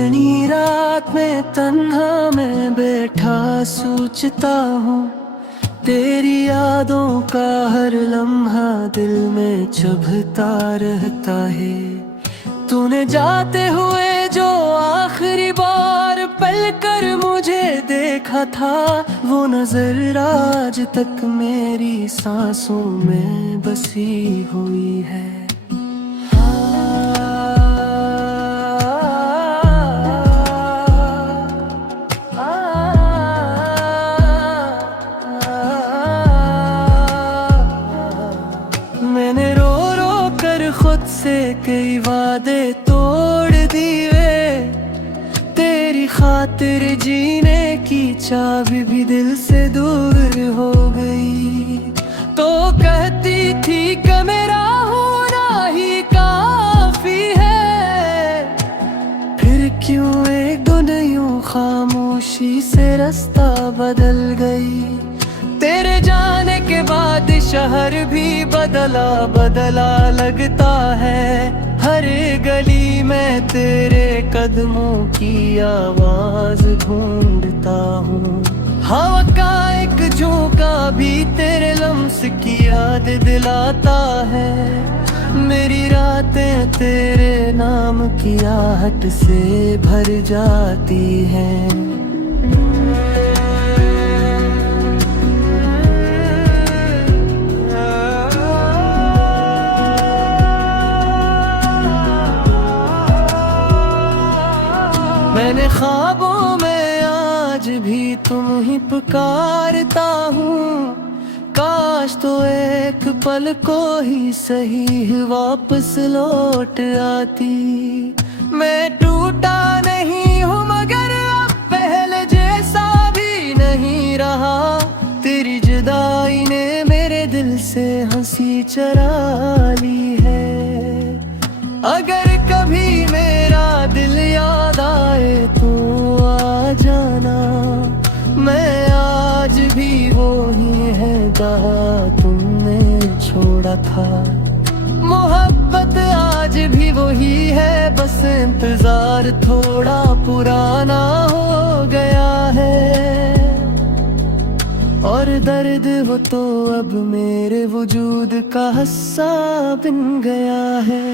घनी रात में तन्हा मैं बैठा सोचता हूँ, तेरी यादों का हर लम्हा दिल में चुभता रहता है। तूने जाते हुए जो आखिरी बार पल कर मुझे देखा था, वो नजर आज तक मेरी सांसों में बसी हुई है। मैंने रो रो कर खुद से कई वादे तोड़ दिए, तेरी खातिर जीने की चाबी भी दिल से दूर हो गई। तो कहती थी कि मेरा होना ही काफी है, फिर क्यों एक दिन यूं खामोशी से रास्ता बदल गई। तेरे जाने के बाद शहर भी बदला बदला लगता है, हर गली में तेरे कदमों की आवाज ढूंढता हूँ। हवा का एक झोंका भी तेरे लम्स की याद दिलाता है, मेरी रातें तेरे नाम की आहट से भर जाती हैं। मैंने ख्वाबों में आज भी तुम ही पुकारता हूँ, काश तो एक पल को ही सही वापस लौट आती। मैं टूटा नहीं हूँ मगर अब पहले जैसा भी नहीं रहा, तेरी जुदाई ने मेरे दिल से हंसी चरा ली है। अगर कभी मेरा दिल याद आए तो आ जाना, मैं आज भी वो ही है जहाँ तुमने छोड़ा था। मोहब्बत आज भी वही है, बस इंतजार थोड़ा पुराना हो गया है। और दर्द वो तो अब मेरे वजूद का हिस्सा बन गया है।